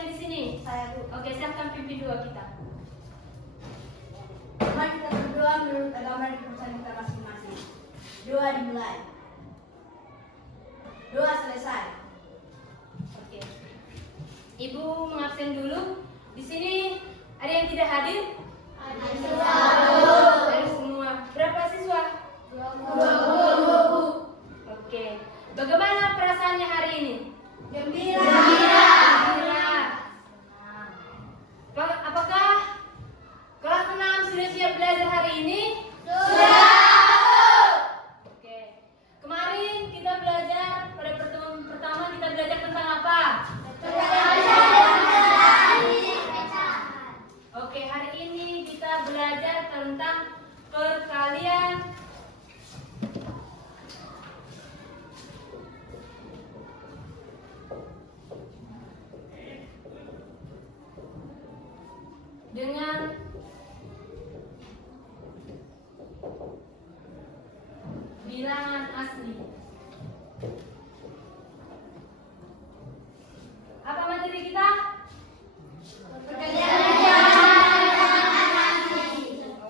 kelasnya di sini? Saya Bu. Oke, silakan pimpin doa kita. Mari kita berdoa menurut agama dan kepercayaan kita masing-masing. Doa dimulai. Doa selesai. Oke. Ibu mengabsen dulu. Di sini ada yang tidak hadir? Ada semua. Berapa siswa? 20. Oke. Bagaimana perasaannya hari ini? Gembira. Gembira. Apakah kelas 6 sudah siap belajar hari ini? Oke. Kemarin kita belajar pada pertemuan pertama kita belajar tentang apa? Oke, hari ini kita belajar tentang perkalian. Dengan bilangan asli. Apa materi kita?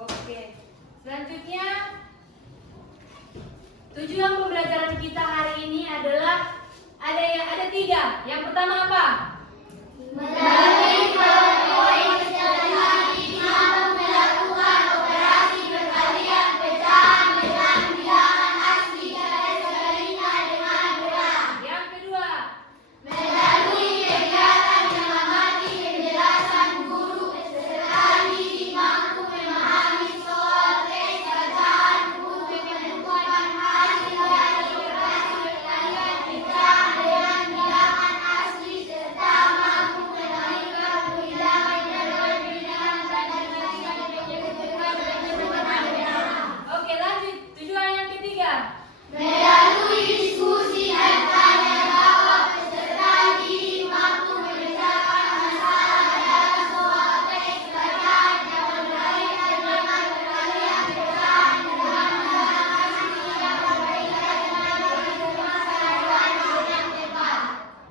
Oke. Selanjutnya, tujuan pembelajaran kita hari ini adalah ada tiga. Yang pertama apa? Yang kedua, oke lanjut. Tujuan yang ketiga.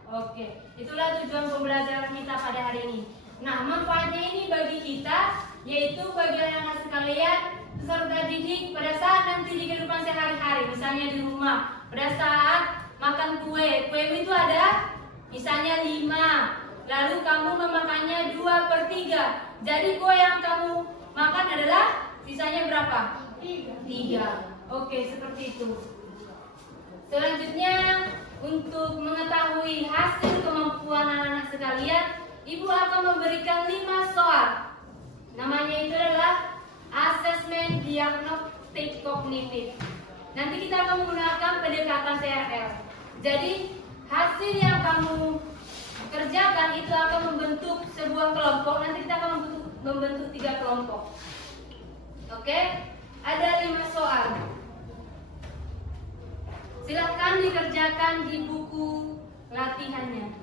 Oke, itulah tujuan pembelajaran kita pada hari ini. Nah, manfaatnya ini bagi kita, yaitu bagi anak-anak sekalian, peserta didik pada saat nanti di kehidupan sehari-hari, misalnya di rumah, pada saat makan kue itu ada misalnya 5, lalu kamu memakannya 2/3. Jadi kue yang kamu makan adalah sisanya berapa? 3. Oke, seperti itu. Selanjutnya, untuk mengetahui hasil kemampuan anak-anak sekalian, Ibu akan memberikan 5 soal. Namanya itu adalah asesmen diagnostik kognitif. Nanti kita akan menggunakan pendekatan CRL. Jadi, hasil yang kamu kerjakan itu akan membentuk sebuah kelompok. Nanti kita akan membentuk 3 kelompok. Oke? Ada 5 soal. Silakan dikerjakan di buku latihannya.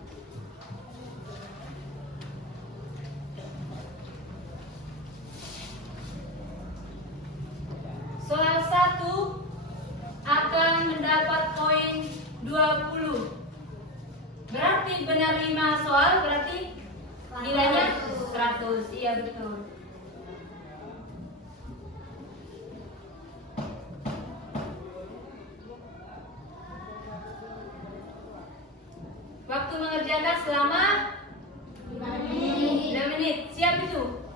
Soal 1 akan mendapat poin 20. Berarti benar 5 soal, berarti nilainya 100. Iya betul. Waktu mengerjakan selama 5 menit. Siap itu?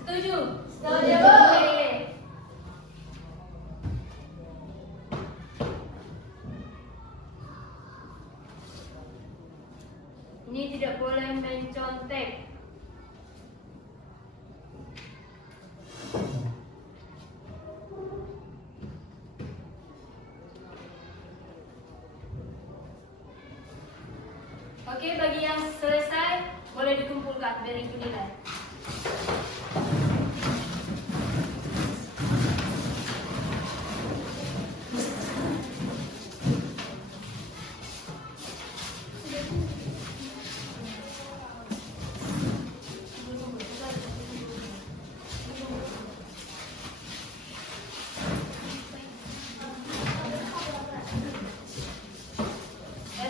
Setuju? Oke. Ini tidak boleh mencontek. Oke, bagi yang selesai boleh dikumpulkan biar ibu nilai.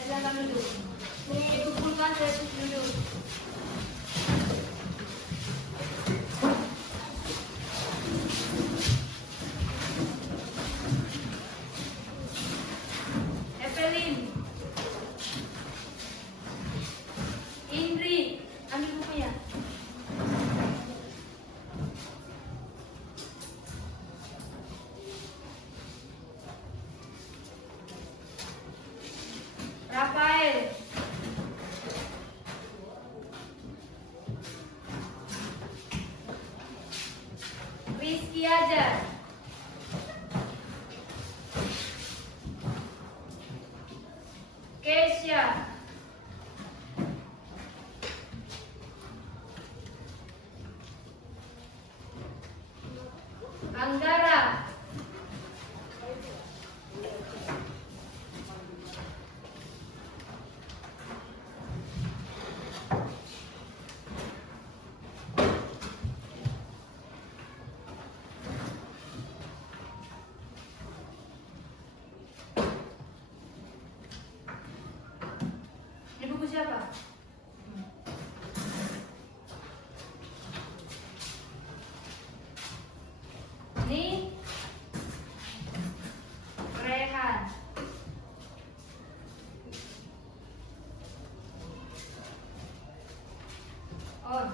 Silakan duduk. Dikumpulkan basis dulu. Evelyn, Indri, ambil bukunya. Rafael, Rizky aja. Kesha, Anggara, ini buku siapa? Ini Rehan. On.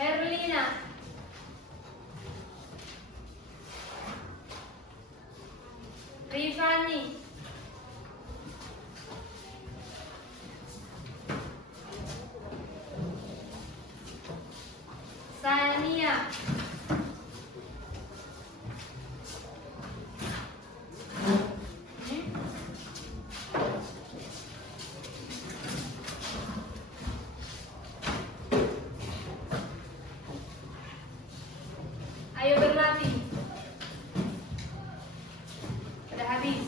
Herlina, Rifani, Sania, ayo berlatih. Udah habis.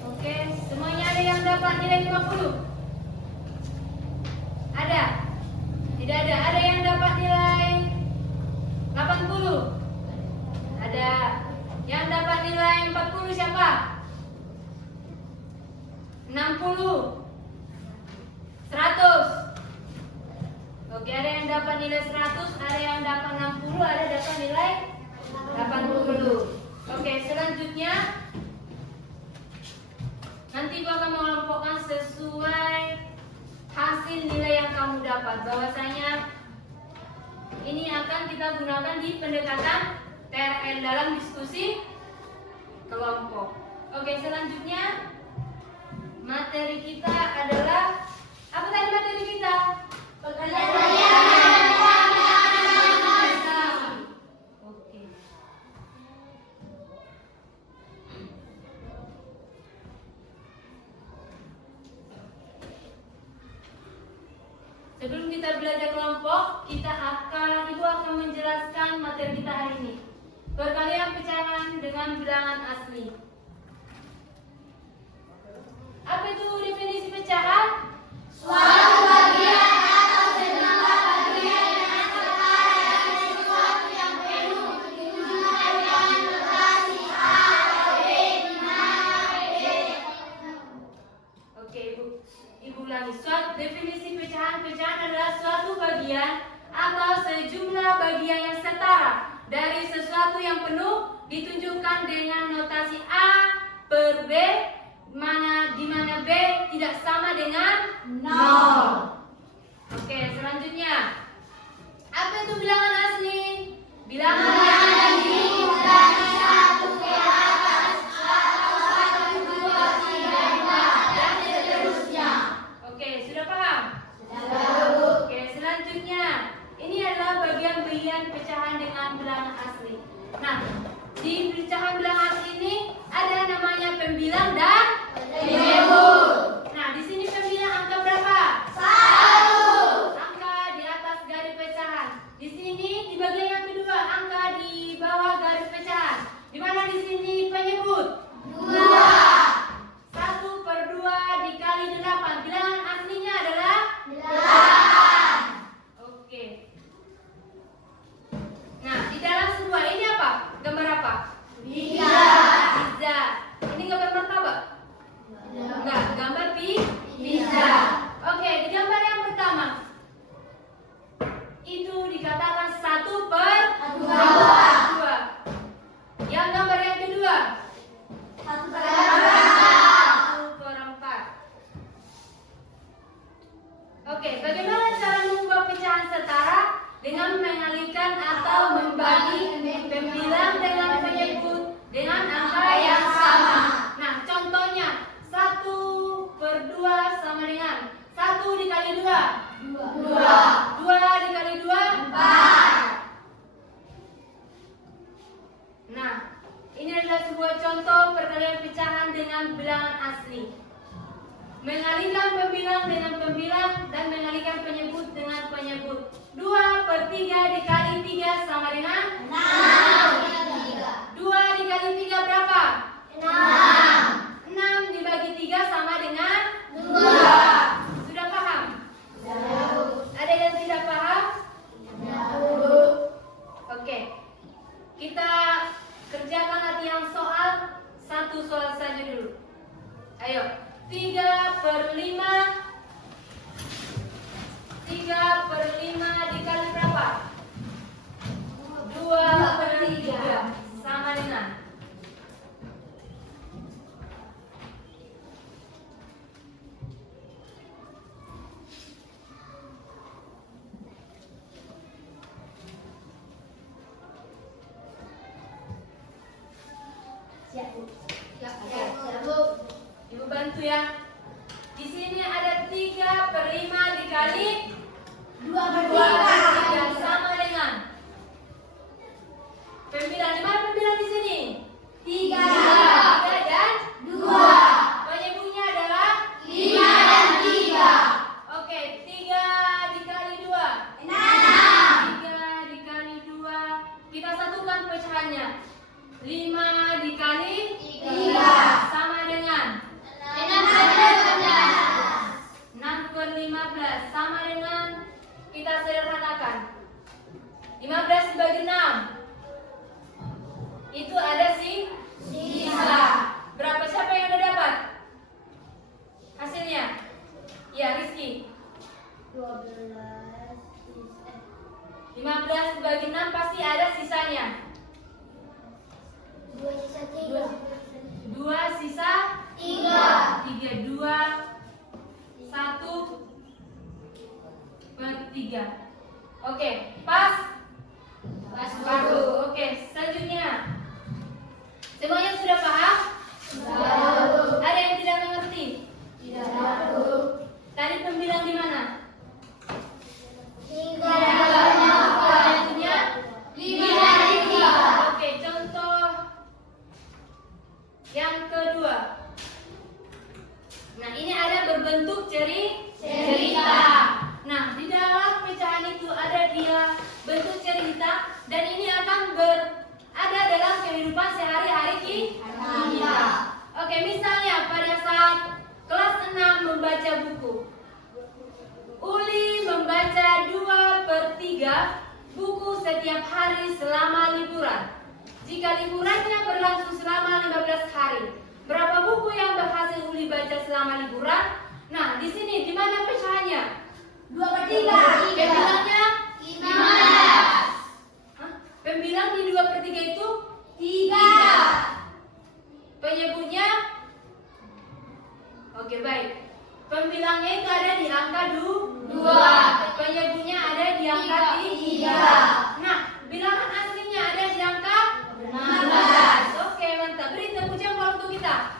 Oke, semuanya ada yang dapat nilai 50? Ada? Tidak ada. Ada yang dapat nilai 80? Ada. Yang dapat nilai 40 siapa? 60? 100? Oke, ada yang dapat nilai 100, ada yang dapat 60, ada dapat nilai 80. Oke, selanjutnya nanti gua akan mengelompokkan sesuai hasil nilai yang kamu dapat. Bahwasanya ini akan kita gunakan di pendekatan TRL dalam diskusi kelompok. Oke, selanjutnya materi kita adalah apa tadi materi kita? Oke. Sebelum kita belajar kelompok, Ibu akan menjelaskan materi kita hari ini. Perkalian pecahan dengan bilangan asli. Apa itu definisi pecahan? Suatu bagian atau sejumlah bagian yang setara dari sesuatu yang penuh ditunjukkan dengan notasi A atau B di mana B. Oke, Ibu ulangi. Definisi pecahan adalah suatu bagian atau sejumlah bagian yang setara dari sesuatu yang penuh ditunjukkan dengan notasi A per B di mana B tidak sama dengan 0. Oke, selanjutnya apa itu bilangan asli? Bilangan asli dari 1 ke atas atau 1, 2, 3, 4 dan seterusnya. Oke, sudah paham? Sudah. Oke, selanjutnya ini adalah bagian-bagian pecahan dengan bilangan asli. Nah, di pecahan bilangan asli ini ada namanya pembilang dan penyebut. Nah, di sini pembilang angka berapa? 1. Angka di setara dengan mengalihkan atau membagi pembilang dengan penyebut dengan angka yang sama. Nah, contohnya 1/2 sama dengan 1 dikali 2. 2 dikali 2 4. Nah, ini adalah sebuah contoh perkalian pecahan dengan bilangan asli. Mengalihkan pembilang dengan pembilang dan mengalihkan penyebut dengan penyebut. 2/3 dikali 3 sama dengan 6. 2 dikali 3 berapa? 6. 6 dibagi 3 sama dengan 2. Sudah paham? Jauh. Ada yang tidak paham? Jauh. Oke. Kita kerjakan latihan soal. Satu soal saja dulu. Ayo. 3/5 dikali berapa? 2/3 sama dengan Siap, Bu. Siap, Siap, Bu. Ibu bantu ya. Di sini ada 3/5 dikali 2/3 sama dengan pembilang. Di mana pembilang di sini? 3 dan 2. penyebutnya adalah 5 dan 3. Oke, 3 dikali 2 6. 3 dikali 2. Kita satukan pecahannya. 5 dikali 3 sama dengan 6/15 sama dengan, kita sederhanakan, 15 dibagi 6 itu ada sisa. Berapa? Siapa yang udah dapat hasilnya? Ya, Rizky. 15 dibagi 6 pasti ada sisanya. 2 sisa 3. 2 1/3. Oke, pas. Oke, selanjutnya. Semuanya sudah paham? Ada yang tidak mengerti? Tadi pembilang di mana? Selanjutnya 5/3. Oke, contoh yang kedua. Nah, ini ada berbentuk cerita. Nah, di dalam pecahan itu ada dia bentuk cerita dan ini akan ada dalam kehidupan sehari-hari kita. Oke, misalnya pada saat kelas 6 membaca buku. Uli membaca 2/3 buku setiap hari selama liburan. Jika liburannya berlangsung selama 15 hari, berapa buku yang berhasil Uli baca selama liburan? Nah, di sini di mana pecahannya? 2/3. Pembilangnya 15. Pembilang di 2/3 itu 3. Penyebutnya? Oke, baik. Pembilangnya itu ada di angka 2. Penyebutnya ada di angka 3. Nah, bilangan aslinya ada di angka 16. Oke, mantap. Beri tepuk jempol untuk kita.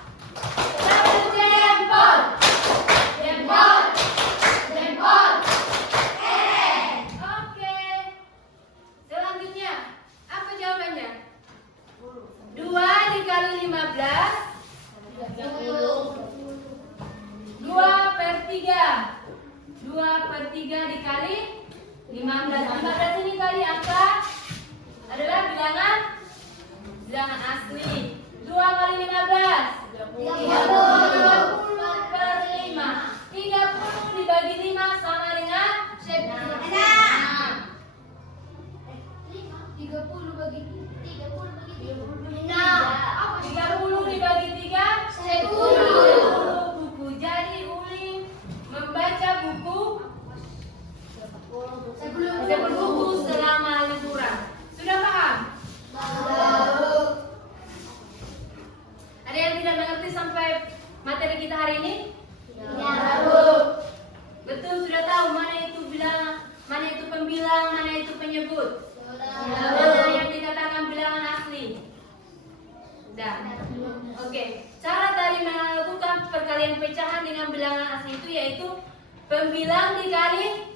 Tepuk jempol. Jempol. Jempol. Oke. Selanjutnya, apa jawabannya? 2 dikali 15 2/3. 2/3 dikali 15. 15 ini kali angka adalah bilangan asli. 2 kali 15 30/5. 30 dibagi 5 sama dengan 6. 30 bagi 30 dibagi 3 10. buku. Jadi Uli membaca buku 10 buku selama liburan. Sudah paham? Ada yang tidak mengerti sampai materi kita hari ini? Betul, sudah tahu. menyebut? Sudah. Mana yang dikatakan bilangan asli? Sudah. Oke. Cara tadi melakukan perkalian pecahan dengan bilangan asli itu yaitu pembilang dikali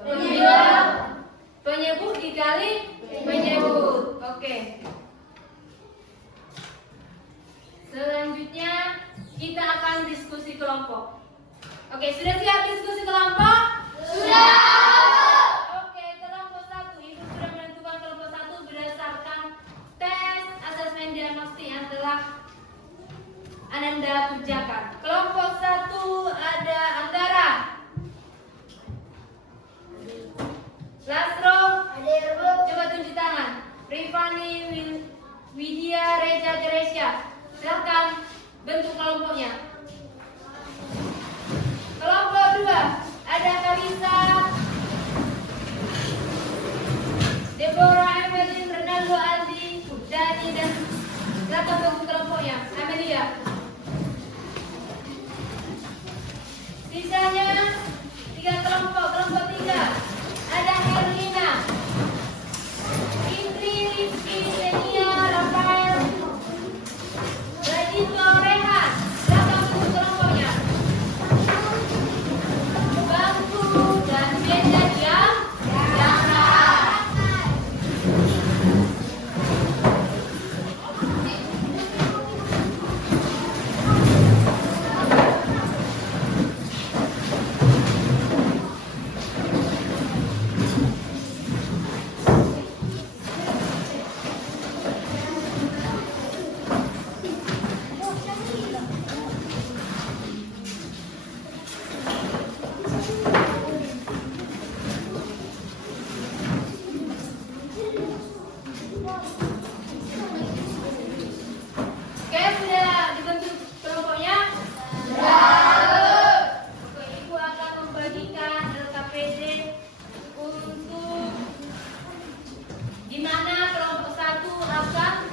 pembilang, penyebut dikali penyebut. Oke. Selanjutnya kita akan diskusi kelompok. Oke, sudah siap diskusi kelompok? Sudah. Oke, kelompok 1. Ibu sudah menentukan kelompok 1 berdasarkan tes asesmen diagnostik yang telah Ananda kerjakan. Kelompok 1 ada Antara, Lasro, coba tunjuk tangan. Rifani, Widya, Reja, Teresia. Silakan bentuk kelompoknya. Kelompok 2 ada Karisa, Deborah, Evelyn, Renaldo, Aldi, Dani, dan silakan bentuk kelompoknya. Amelia. Sisanya 3 kelompok. Kelompok 3 ada Herlina, Indri, Rizky, Senia, Rafael, Radito, Rehan. Silakan bentuk kelompoknya. Bangku dan meja diam. Oke, sudah dibentuk kelompoknya? Oke, Ibu akan membagikan LKPD untuk di mana kelompok 1 akan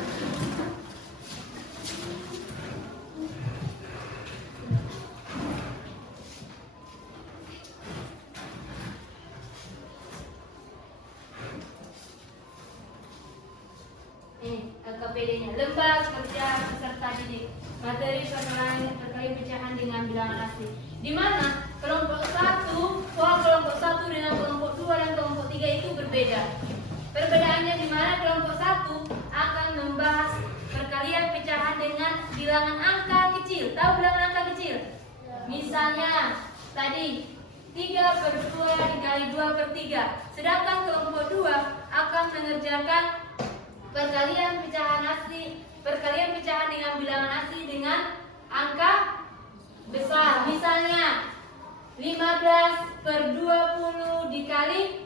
LKPD-nya lembar kerja peserta didik materi perkalian pecahan dengan bilangan asli, di mana kelompok 1 kelompok 1 dengan kelompok 2 dan kelompok 3 itu berbeda. Perbedaannya di mana kelompok 1 akan membahas perkalian pecahan dengan bilangan angka kecil. Tahu bilangan angka kecil? Misalnya tadi 3/2 dikali 2/3. Sedangkan kelompok 2 akan mengerjakan perkalian pecahan dengan bilangan asli dengan angka besar. Misalnya 15/20 dikali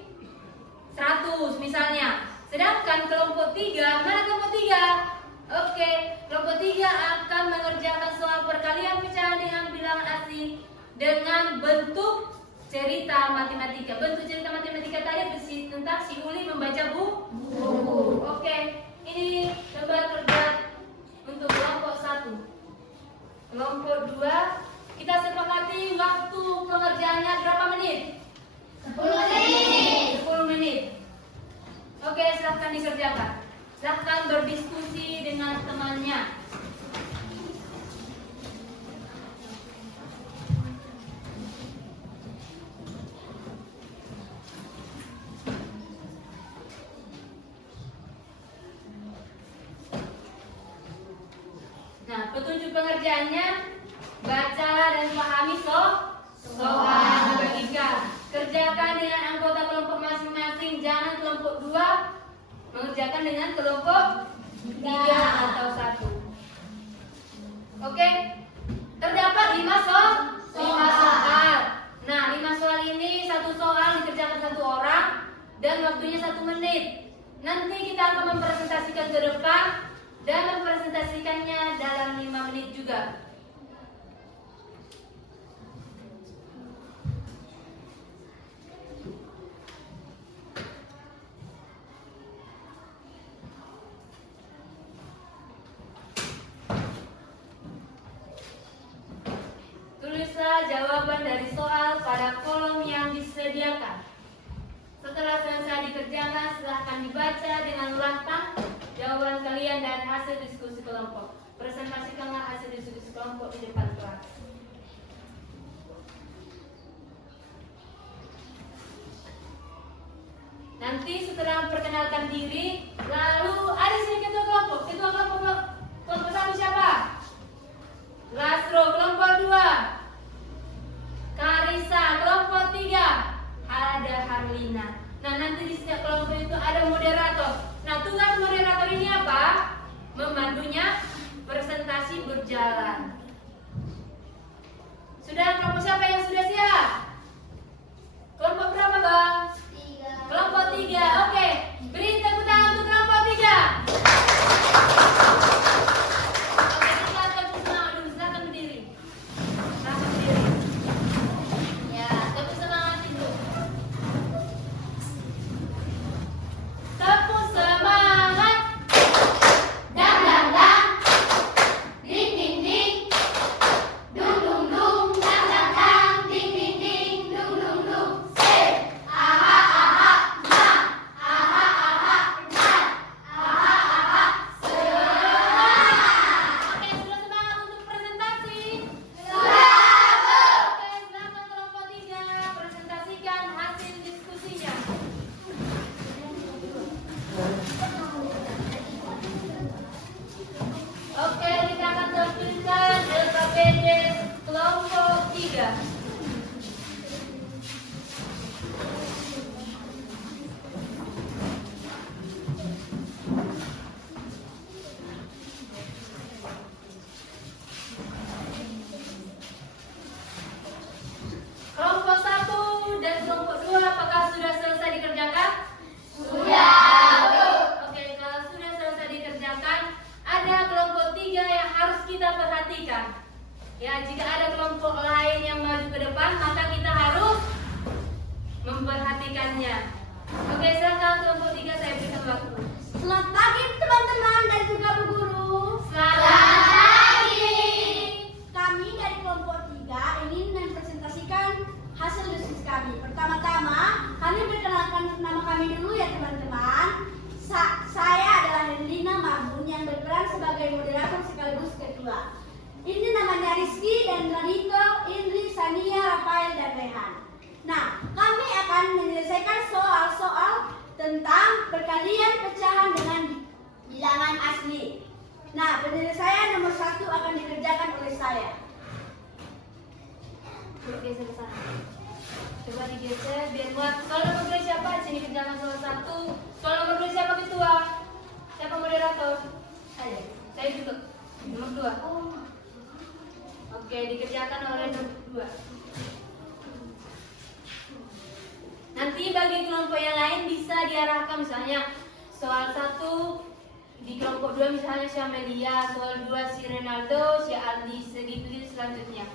100 misalnya. Sedangkan kelompok 3, mana kelompok 3? Oke, kelompok 3 akan mengerjakan soal perkalian pecahan dengan bilangan asli dengan bentuk cerita matematika. Bentuk cerita matematika tadi tentang si Uli membaca buku. Oke, ini lembar kerja untuk kelompok 1. Kelompok 2, kita sepakati waktu pengerjaannya berapa menit? 10 menit. Oke, silahkan dikerjakan. Silahkan berdiskusi dengan temannya. Nah, petunjuk pengerjaannya baca dan pahami soal bagikan. Kerjakan dengan anggota kelompok masing-masing. Jangan kelompok 2 mengerjakan dengan kelompok 3 atau 1. Oke. Terdapat 5 soal. Nah, 5 soal ini satu soal dikerjakan 1 orang dan waktunya 1 menit. Nanti kita akan mempresentasikan ke depan dan mempresentasikannya dalam 5 menit juga. Tulislah jawaban dari soal pada kolom yang disediakan. Setelah selesai dikerjakan dikerjakan, silahkan dibaca dengan lantang jawaban kalian dan hasil diskusi kelompok. Presentasikanlah hasil diskusi kelompok di depan kelas. Nanti setelah memperkenalkan diri, lalu ada sini ketua kelompok. Ketua kelompok 1 siapa? Lasro. Kelompok 2 Karisa. Kelompok 3 ada Harlina. Nah, nanti di setiap kelompok itu ada moderator. Nah, tugas moderator ini apa? Membantunya presentasi berjalan. Sudah kelompok siapa yang sudah siap? Kelompok berapa, Bang? 3. Kelompok 3. Oke, beri tepuk tangan untuk kelompok 3. Oke, kita tepuk semangat dulu. Silakan berdiri. Silakan berdiri. Ya, tepuk semangat itu. Tepuk semangat. Dang dang dang. Ding ding ding. Dung dung dung. Dang dang dang. Ding ding ding. Dung dung dung. Say. Aha aha ma. Aha aha ma. Aha aha semangat. Oke, sudah semangat untuk presentasi? Sudah. Oke, silakan kelompok 3 presentasikan hasil diskusinya. Oke, kita akan tampilkan LKPD kelompok 3. Kelompok 1 dan kelompok 2 apakah sudah selesai dikerjakan? Sudah. Oke, kalau sudah selesai dikerjakan, ada kelompok 3 yang harus kita perhatikan. Ya, jika ada kelompok lain yang maju ke depan, maka kita harus memperhatikannya. Oke, silakan kelompok 3 saya berikan waktu. Selamat pagi teman-teman dan juga Bu Guru. Selamat pagi. Kami dari kelompok 3 ingin mempresentasikan hasil diskusi kami. Pertama-tama, kami perkenalkan nama kami dulu ya teman-teman. Saya adalah Herlina Marbun yang berperan sebagai moderator sekaligus ketua. Ini namanya Rizky dan Ranito, Indri, Sania, Rafael, dan Rehan. Nah, kami akan menyelesaikan soal-soal tentang perkalian pecahan dengan bilangan asli. Nah, penyelesaian nomor 1 akan dikerjakan oleh saya. Geser ke sana. Coba digeser biar muat. Soal nomor 2 siapa? Sini kerjakan soal 1. Soal nomor 2 siapa ketua? Siapa moderator? Saya juga. Nomor 2. Oke, dikerjakan oleh nomor 2. Nanti bagi kelompok yang lain bisa diarahkan, misalnya soal 1 di kelompok 2 misalnya si Amelia, soal 2 si Renaldo, si Aldi, segitu selanjutnya.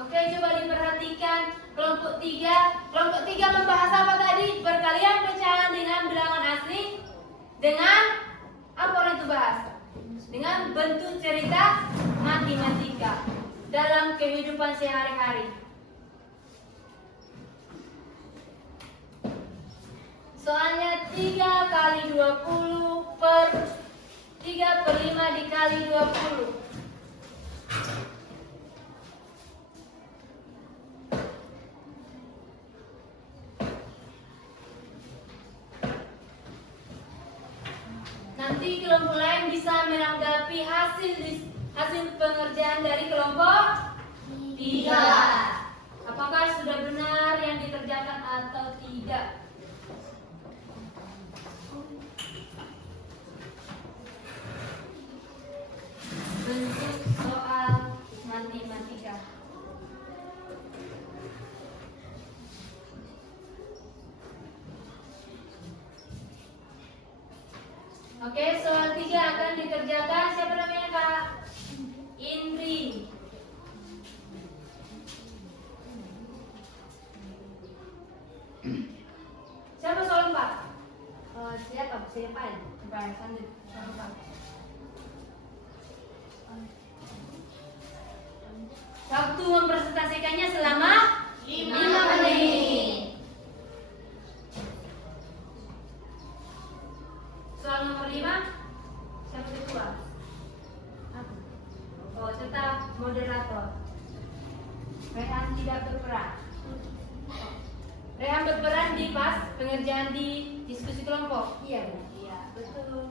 Oke, coba diperhatikan kelompok 3. Kelompok 3 membahas apa tadi? Perkalian pecahan dengan bilangan asli dengan apa orang itu bahas? Dengan bentuk cerita matematika dalam kehidupan sehari-hari. Soalnya 3 kali 20 per 3 per 5 dikali 20. Nanti kelompok lain bisa menanggapi hasil pengerjaan dari kelompok 3. Apakah sudah benar yang dikerjakan atau tidak? Bentuk soal matematika. Oke, soal 3 akan dikerjakan. Siapa namanya, Kak? Indri. Siapa soal 4? Siapa? Siapa ya? Lanjut. Siapa? Waktu mempresentasikannya selama 5 menit. Rehan berperan di pas pengerjaan di diskusi kelompok. Iya, Bu. Iya, betul.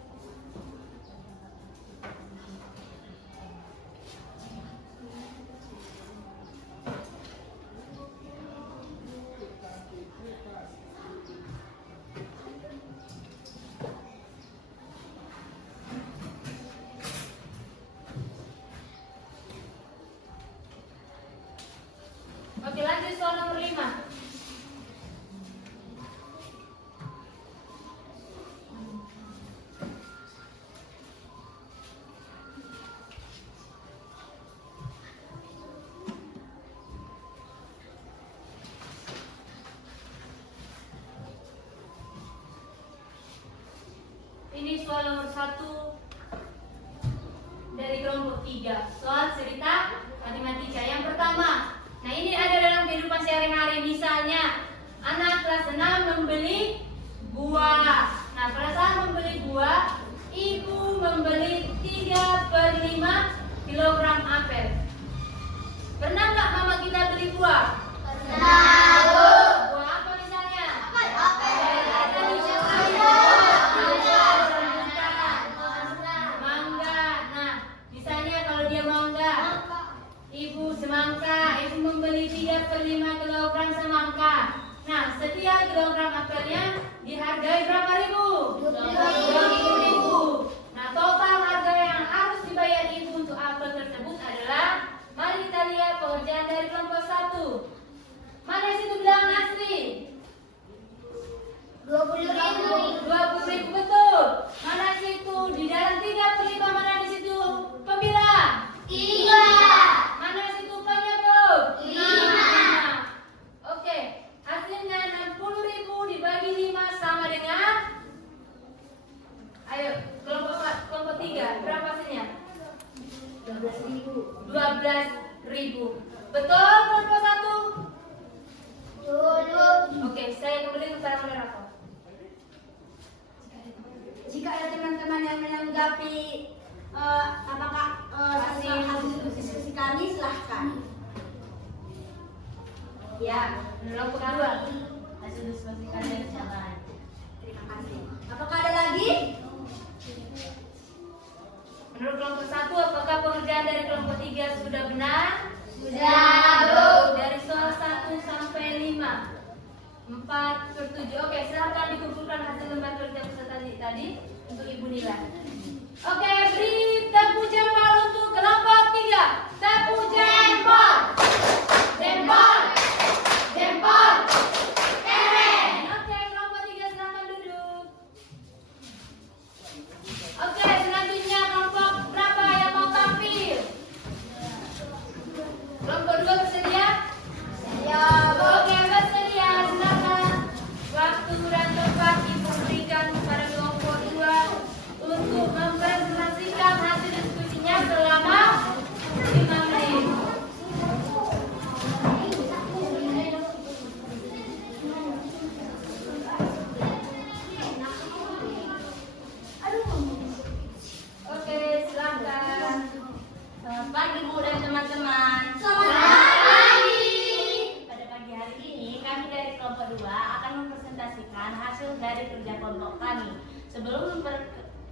Oke, lanjut soal nomor 5. Ini soal nomor 1 dari kelompok 3. Soal cerita matematika yang pertama. Nah, ini ada dalam kehidupan sehari-hari. Misalnya, anak kelas 6 membeli buah. Nah, pada saat membeli buah, ibu membeli 3/5 kilogram apel. Pernah nggak mama kita beli buah? Pernah, Bu. Buah apa misalnya? Apel. Mangga. Nah, misalnya kalau dia mangga, ibu semangka, ibu membeli 3/5 kilogram semangka. Nah, setiap kilogram apelnya dihargai berapa ribu? 20.000. Nah, total harga yang harus dibayar ibu untuk apel tersebut adalah, mari kita lihat pekerjaan dari kelompok 1. Mana situ bilangan asli? 20.000. 20.000 betul. Mana situ di dalam 3/5, mana di situ pembilang? 3. Mana situ penyebut? 5. Oke, hasilnya 60.000 dibagi 5 sama dengan, ayo kelompok 3 berapa hasilnya? 12.000. 12.000. Betul kelompok 1? Oke, saya kembali ke para moderator. Jika ada teman-teman yang menanggapi apakah hasil diskusi kami, silahkan. Ya, kelompok 2. Hasil diskusi kalian siapa? Terima kasih. Apakah ada lagi? Menurut kelompok 1, apakah pengerjaan dari kelompok 3 sudah benar? Sudah, Bu. Dari soal 1 sampai 5. 4/7. Oke, silakan dikumpulkan hasil lembar kerja peserta tadi untuk Ibu Nila. Oke, beri tepuk jempol untuk kelompok 3. Tepuk jempol. Jempol. Jempol. Keren. Oke, kelompok 3 silakan duduk. Oke, selanjutnya kelompok berapa yang mau tampil? Kelompok 2 bersedia? Ya, Oke, bersedia. Silakan. Waktu dan tempat Ibu berikan kepada kelompok 2 untuk mempresentasikan hasil diskusinya selama 5 menit. Oke, silakan. Selamat pagi Bu dan teman-teman. Selamat pagi. Pada pagi hari ini kami dari kelompok 2 akan mempresentasikan hasil dari kerja kelompok kami.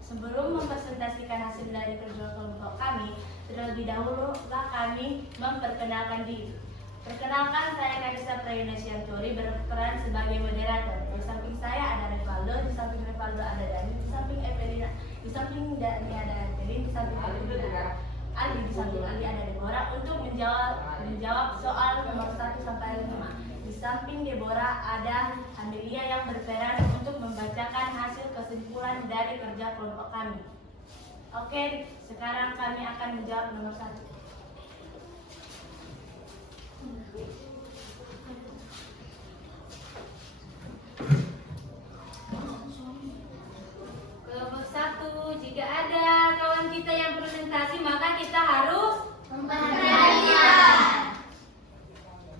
Sebelum mempresentasikan hasil dari kerja kelompok kami, terlebih dahulu kami memperkenalkan diri. Perkenalkan, saya Kadisa Prayunesianturi berperan sebagai moderator. Di samping saya ada Revaldo, di samping Revaldo ada Dani, di samping Evelina, di samping Dani ada Evelina, di samping Evelina ada Ali, di samping Ali ada Deborah untuk menjawab soal nomor 1 sampai 5. Di samping Deborah ada Amelia yang berperan untuk membacakan hasil kesimpulan dari kerja kelompok kami. Oke, sekarang kami akan menjawab nomor 1. Kelompok 1, jika ada kawan kita yang presentasi, maka kita harus Memperhatikan.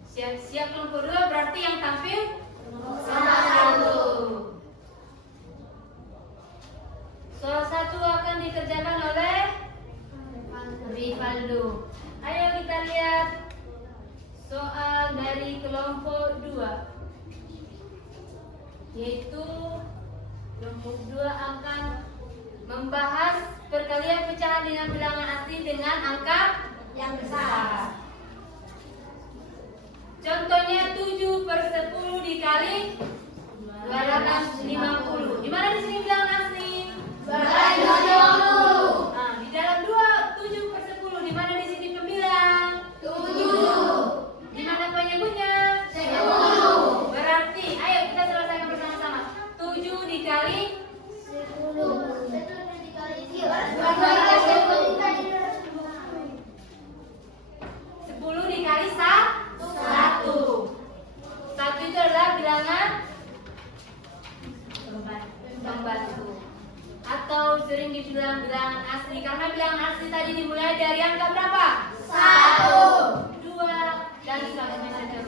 siap-siap. Kelompok 2 berarti yang tampil Salah satu. soal 1 akan dikerjakan oleh Rivaldo. Ayo kita lihat soal dari kelompok 2. yaitu kelompok 2 akan membahas perkalian pecahan dengan bilangan asli dengan angka yang besar. Contohnya 7/10 dikali 250. Di mana di sini bilangan asli? 250. Nah, di dalam 7/10 di mana di sini pembilang? 7. Di mana penyebutnya? 10. Berarti, ayo kita selesaikan bersama-sama. 7 dikali 10 dikali 1. 1 itu adalah bilangan pembantu atau sering dibilang bilangan asli karena bilangan asli tadi dimulai dari angka berapa? 1. 2 dan selanjutnya saja.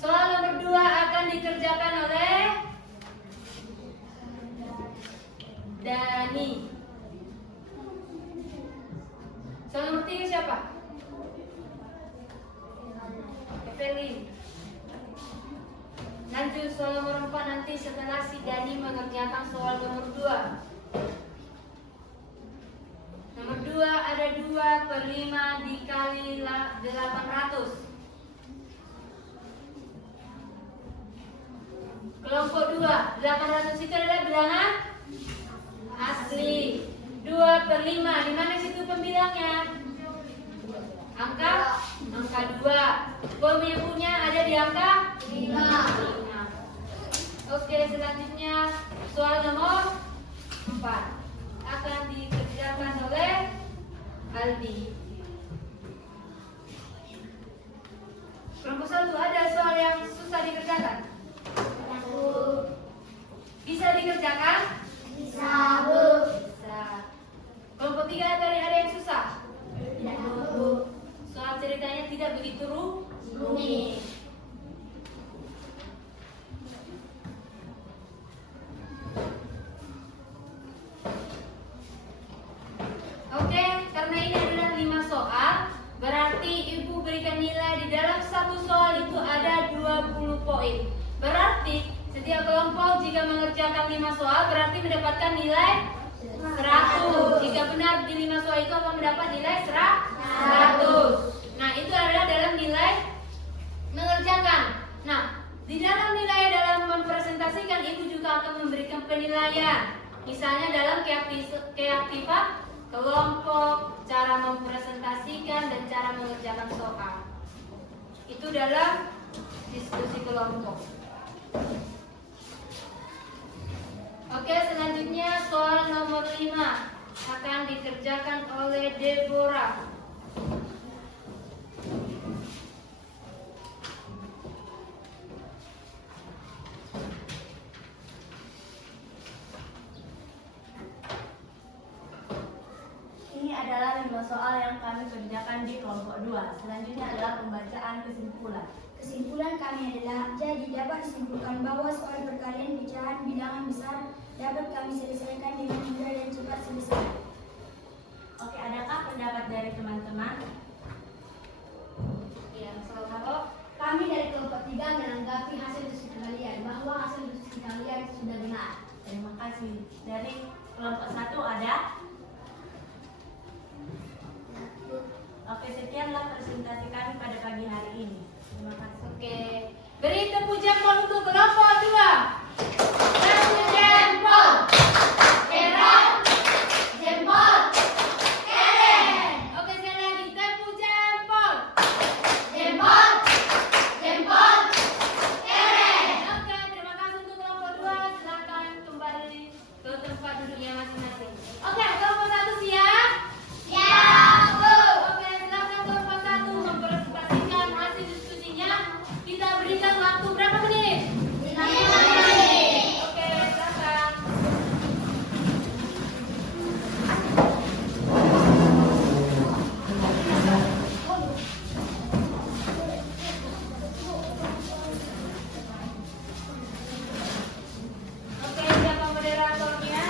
Soal nomor 2 akan dikerjakan oleh Dani. Soal nomor 3 siapa? Evelyn. Lanjut soal nomor 4 nanti setelah si Dani mengerjakan soal nomor 2. Nomor 2 ada 2/5 dikali 800. Kelompok 2, 800 itu adalah bilangan asli. 2/5, di mana situ pembilangnya? Angka 2. Penyebutnya ada di angka 5. Oke, selanjutnya soal nomor 4 akan dikerjakan oleh Aldi. Kelompok 1 ada soal yang susah dikerjakan. Bisa dikerjakan? Bisa, Bu. Bisa. Kelompok 3 tadi ada yang susah? Tidak, Bu. Soal ceritanya tidak begitu Rumit. Oke, karena ini adalah 5 soal, berarti Ibu berikan nilai di dalam satu soal itu ada 20 poin. Berarti setiap kelompok jika mengerjakan 5 soal berarti mendapatkan nilai 100. Jika benar di 5 soal itu akan mendapat nilai 100. Nah, itu adalah dalam nilai mengerjakan. Nah, di dalam nilai dalam mempresentasikan Ibu juga akan memberikan penilaian. Misalnya dalam keaktifan kelompok, cara mempresentasikan dan cara mengerjakan soal. Itu dalam diskusi kelompok. Oke, selanjutnya soal nomor 5 akan dikerjakan oleh Deborah. Ini adalah 5 soal yang kami kerjakan di kelompok 2. Selanjutnya adalah pembacaan kesimpulan. Kesimpulan kami adalah, jadi dapat disimpulkan bahwa soal perkalian pecahan bilangan besar dapat kami selesaikan dengan mudah dan cepat selesai. Oke, adakah pendapat dari teman-teman? Ya, kalau Kami dari kelompok 3 menanggapi hasil diskusi kalian bahwa hasil diskusi kalian sudah benar. Terima kasih. Dari kelompok 1 ada? Oke, sekianlah presentasi kami pada pagi hari ini. Terima kasih. oke, beri tepuk jempol untuk kelompok 2. Tepuk jempol. Keren. Jempol. Keren. Oke, sekali lagi tepuk jempol. Jempol. Jempol. Keren. Oke, terima kasih untuk kelompok 2. Silakan kembali ke tempat duduknya masing-masing. Oke, kelompok 1 siap? Siap, Bu. Oke, silakan kelompok 1 mempresentasikan hasil diskusinya. Kita berikan waktu berapa menit? 5 menit. Oke, silakan. Oke, siapa moderatornya?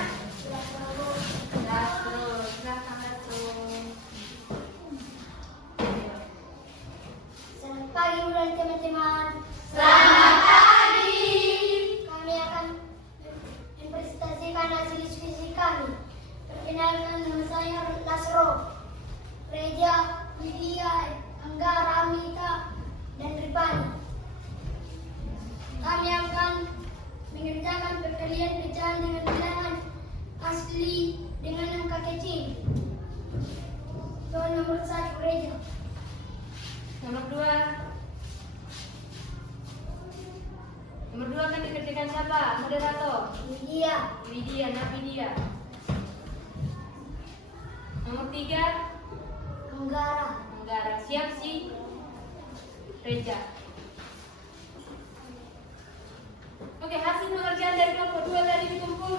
Sekian hasil diskusi kami. Perkenalkan, nama saya Lasro, Reja, Widya, Anggara, Amita, dan Ripani. Kami akan mengerjakan perkalian pecahan dengan bilangan asli dengan angka kecil. Soal nomor 1, Reja. Nomor 2. Nomor 2 akan dikerjakan siapa? Moderator. Widya. Widya, Widya. Nomor 3. Anggara. Anggara. Siap si Reja. Oke, hasil pengerjaan dari kelompok 2 tadi dikumpul.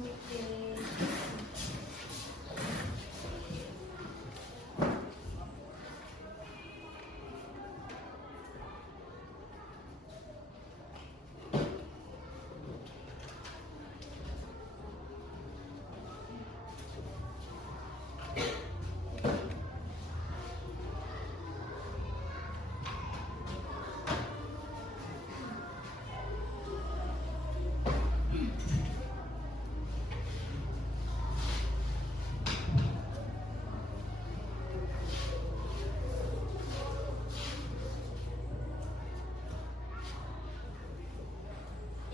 Oke.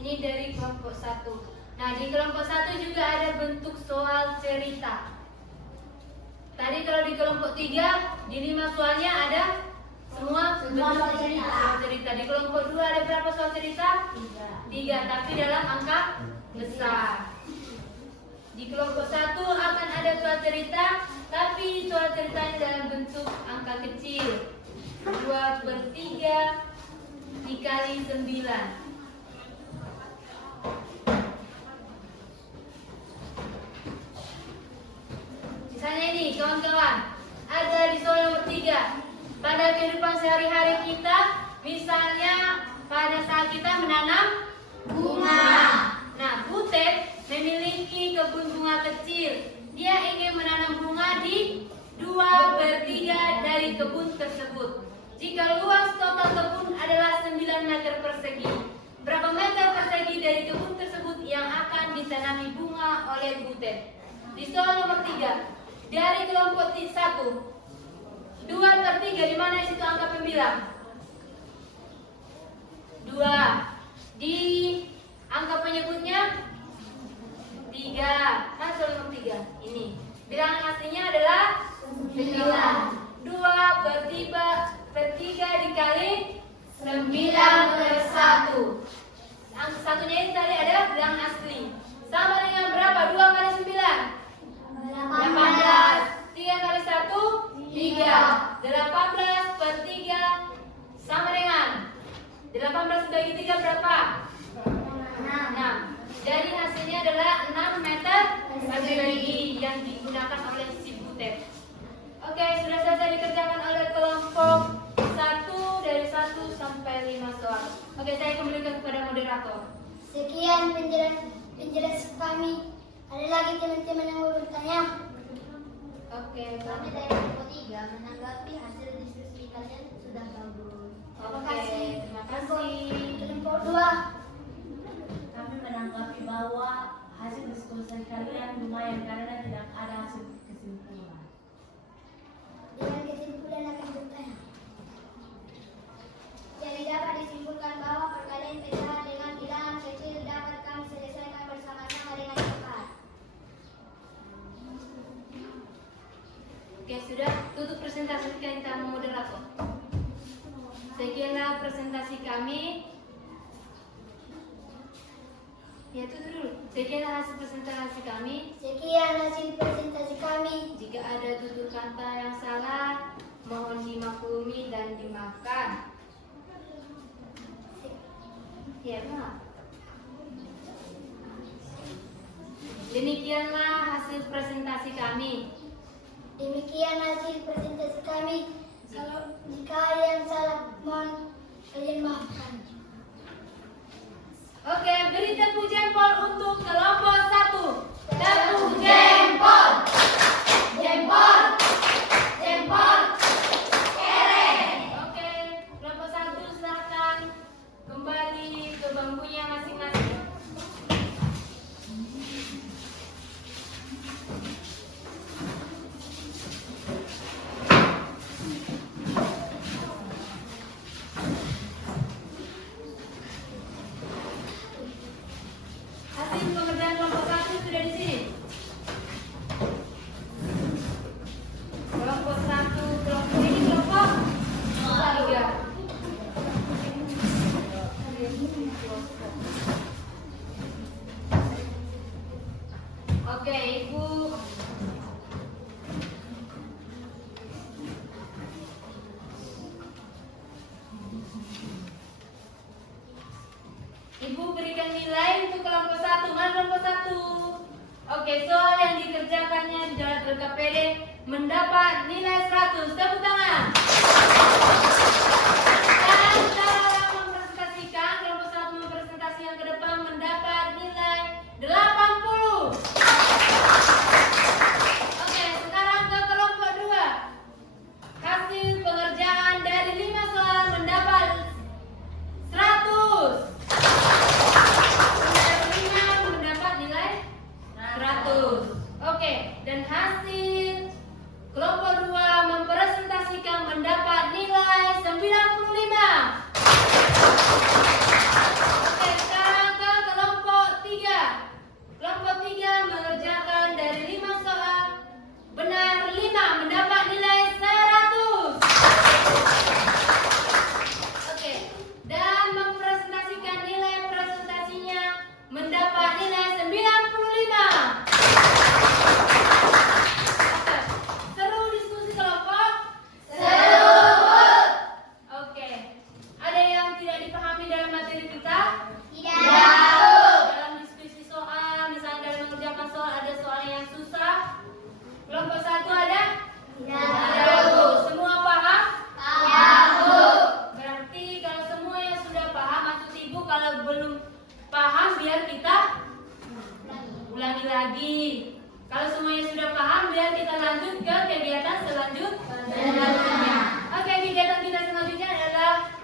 Ini dari kelompok 1. Nah, di kelompok 1 juga ada bentuk soal cerita. Tadi kalau di kelompok 3, di 5 soalnya ada semua soal cerita. Soal cerita. Di kelompok 2 ada berapa soal cerita? 3, tapi dalam angka besar. Di kelompok 1 akan ada soal cerita, tapi soal ceritanya dalam bentuk angka kecil. 2/3 dikali 9. Misalnya ini kawan-kawan, ada di soal nomor 3. Pada kehidupan sehari-hari kita, misalnya pada saat kita menanam bunga. Nah, Butet memiliki kebun bunga kecil. Dia ingin menanam bunga di 2/3 dari kebun tersebut. Jika luas total kebun adalah 9 meter persegi, berapa meter persegi dari kebun tersebut yang akan ditanami bunga oleh Butet? Di soal nomor 3, dari kelompok 1, 2/3 di mana situ angka pembilang? 2. Di angka penyebutnya 3. Mana soal nomor 3? Ini. Bilangan aslinya adalah 9. 2/3 dikali 9/1. Angka satunya ini tadi ada bilangan asli. Sama dengan berapa? 2 kali 9? 18. 3 kali 1? 3. 18/3 sama dengan 18 bagi 3 berapa? 6. Jadi hasilnya adalah 6 meter persegi yang digunakan oleh si Butet. Oke, sudah selesai dikerjakan oleh kelompok 1 dari 1 sampai 5 soal. Oke, saya kembalikan kepada moderator. Sekian penjelasan kami. Ada lagi teman-teman yang mau bertanya? Oke, Kami dari kelompok 3 menanggapi hasil diskusi kalian sudah bagus. Oke, terima kasih. Kelompok 2. Kami menanggapi bahwa hasil diskusi kalian lumayan karena tidak ada hasil kesimpulan. Dengan kesimpulan akan bertanya. Jadi dapat disimpulkan bahwa perkalian pecahan dengan bilangan kecil dapat kami selesaikan bersama-sama dengan cepat. Oke, sudah tutup presentasi kita moderator. Sekianlah presentasi kami. Ya, tutup dulu. Sekianlah hasil presentasi kami. Sekian hasil presentasi kami. Jika ada tutur kata yang salah, mohon dimaklumi dan dimaafkan. Ya, maaf. Demikianlah hasil presentasi kami. Demikian hasil presentasi kami. Kalau jika ada yang salah, mohon kalian maafkan. Oke, beri tepuk jempol untuk kelompok 1. Tepuk jempol. Jempol. Jempol. Keren. Oke, kelompok 1 silakan. Ibu berikan nilai untuk kelompok 1. Mana kelompok 1? Oke, soal yang dikerjakannya di dalam LKPD mendapat nilai 100. Tepuk tangan. Dan dalam mempresentasikan, kelompok 1 mempresentasikan ke depan mendapat nilai 80. Oke, sekarang ke kelompok 2. Hasil pengerjaan dari 5 soal mendapat 100. Mendapat nilai 100. Oke, dan hasil kelompok 2 mempresentasikan mendapat nilai 95. Oke, sekarang ke kelompok 3. Kelompok 3 mengerjakan dari 5 soal benar 5 mendapat nilai 100. Oke, dan mempresentasikan nilai presentasinya mendapat nilai 95. Oke, seru diskusi kelompok? Seru. Oke, ada yang tidak dipahami dalam materi kita? Tidak. Dalam diskusi soal, misalnya dalam mengerjakan soal ada soal yang susah. Kelompok 1 ada? Tidak. Semua paham? Berarti kalau semua yang sudah paham, maksud ibu kalau belum paham biar kita ulangi lagi. Kalau semuanya sudah paham, biar kita lanjut ke kegiatan selanjutnya. Oke, kegiatan kita selanjutnya adalah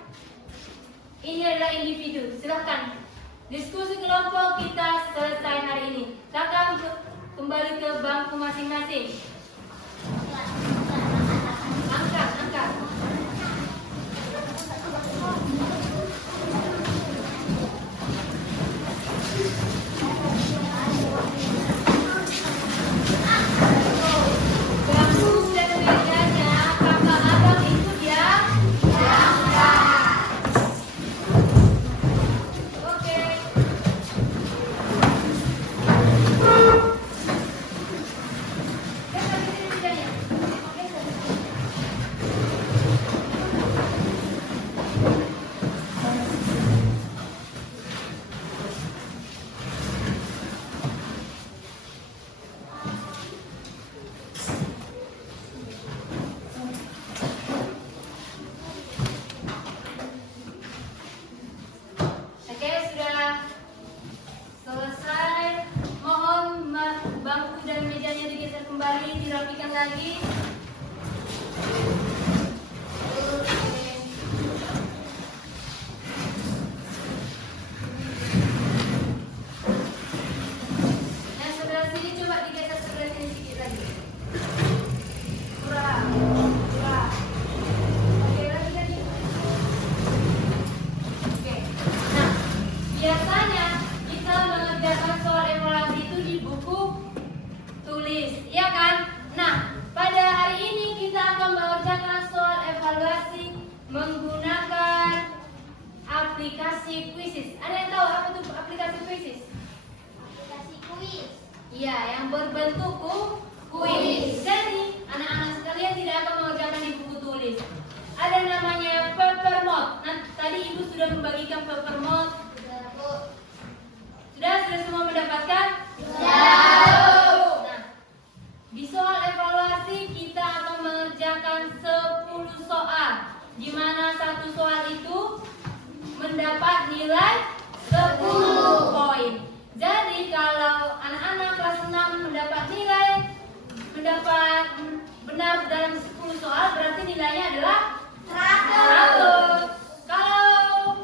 ini adalah individu. Silahkan diskusi kelompok kita selesai hari ini. Silakan kembali ke bangku masing-masing. Angkat. Bangku dan mejanya kakak abang ikut ya. Oke. Oke, sudah selesai. Mohon bangku dan mejanya digeser kembali, dirapikan lagi. Oke. Yang sebelah sini coba digeser sebelah sini sedikit lagi. Kurang. Oke, lagi. Oke. Nah, biasanya kita mengerjakan soal evaluasi itu di buku tulis, iya kan? Nah, pada hari ini kita akan mengerjakan soal evaluasi menggunakan aplikasi Quizizz. Ada yang tahu apa itu aplikasi Quizizz? Iya, yang berbentuk kuis. Jadi, anak-anak sekalian tidak akan mengerjakan di buku tulis. Ada namanya paper mode. Nah, tadi ibu sudah membagikan paper mode. Sudah semua mendapatkan? Sudah. Nah, di soal evaluasi kita akan mengerjakan 10 soal, di mana satu soal itu mendapat nilai 10 poin. Jadi kalau anak-anak kelas 6 mendapat benar dalam 10 soal, berarti nilainya adalah 100. Kalau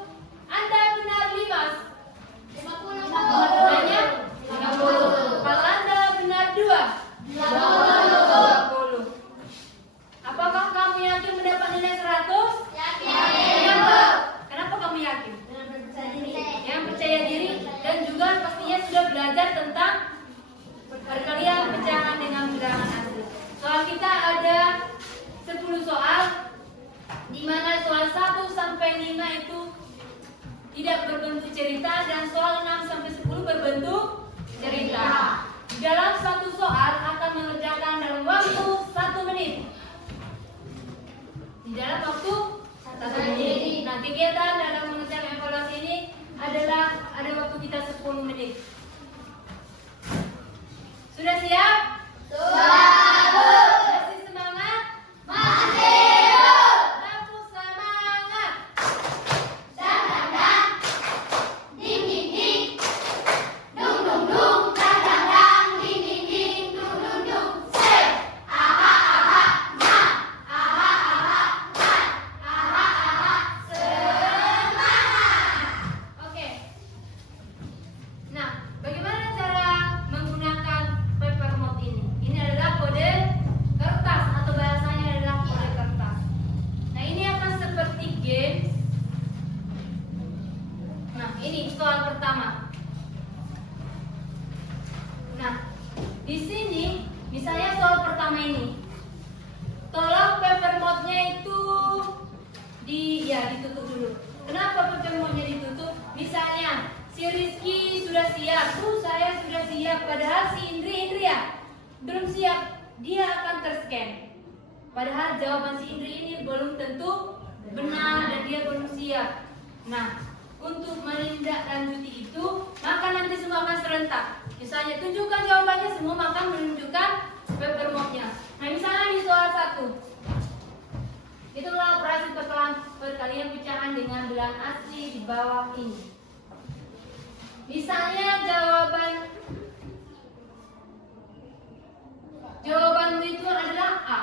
Anda benar 5, nilainya 50. Kalau Anda benar 2, 20. Apakah kamu yakin mendapat nilai 100? Yakin. Kenapa kamu yakin? Yang percaya diri dan juga pastinya sudah belajar tentang perkalian pecahan dengan bilangan asli. Soal kita ada 10 soal, di mana soal 1 sampai 5 itu tidak berbentuk cerita dan soal 6 sampai 10 berbentuk cerita. Dalam satu soal akan mengerjakan dalam waktu 1 menit. Di dalam waktu 1 menit. Nah, kegiatan dalam mengerjakan evaluasi ini adalah ada waktu kita 10 menit. Sudah siap? Masih semangat? Lampu semangat. Oke. Nah, bagaimana cara menggunakan paper mode ini? Ini adalah kode kertas atau bahasanya adalah kode kertas. Nah, ini akan seperti games. Nah, ini soal pertama. Nah, di sini misalnya soal pertama ini. Tolong paper mode-nya itu ditutup dulu. Kenapa paper mode-nya ditutup? Misalnya si Rizky sudah siap, saya sudah siap, padahal si Indri ya belum siap, dia akan terscan. Padahal jawaban si Indri ini belum tentu benar dan dia belum siap. Nah, untuk menindaklanjuti itu, maka nanti semua akan serentak. Misalnya tunjukkan jawabannya, semua akan menunjukkan paper mode-nya. Nah, misalnya di soal 1. Itulah operasi perkalian pecahan dengan bilangan asli di bawah ini. Misalnya jawaban itu adalah A.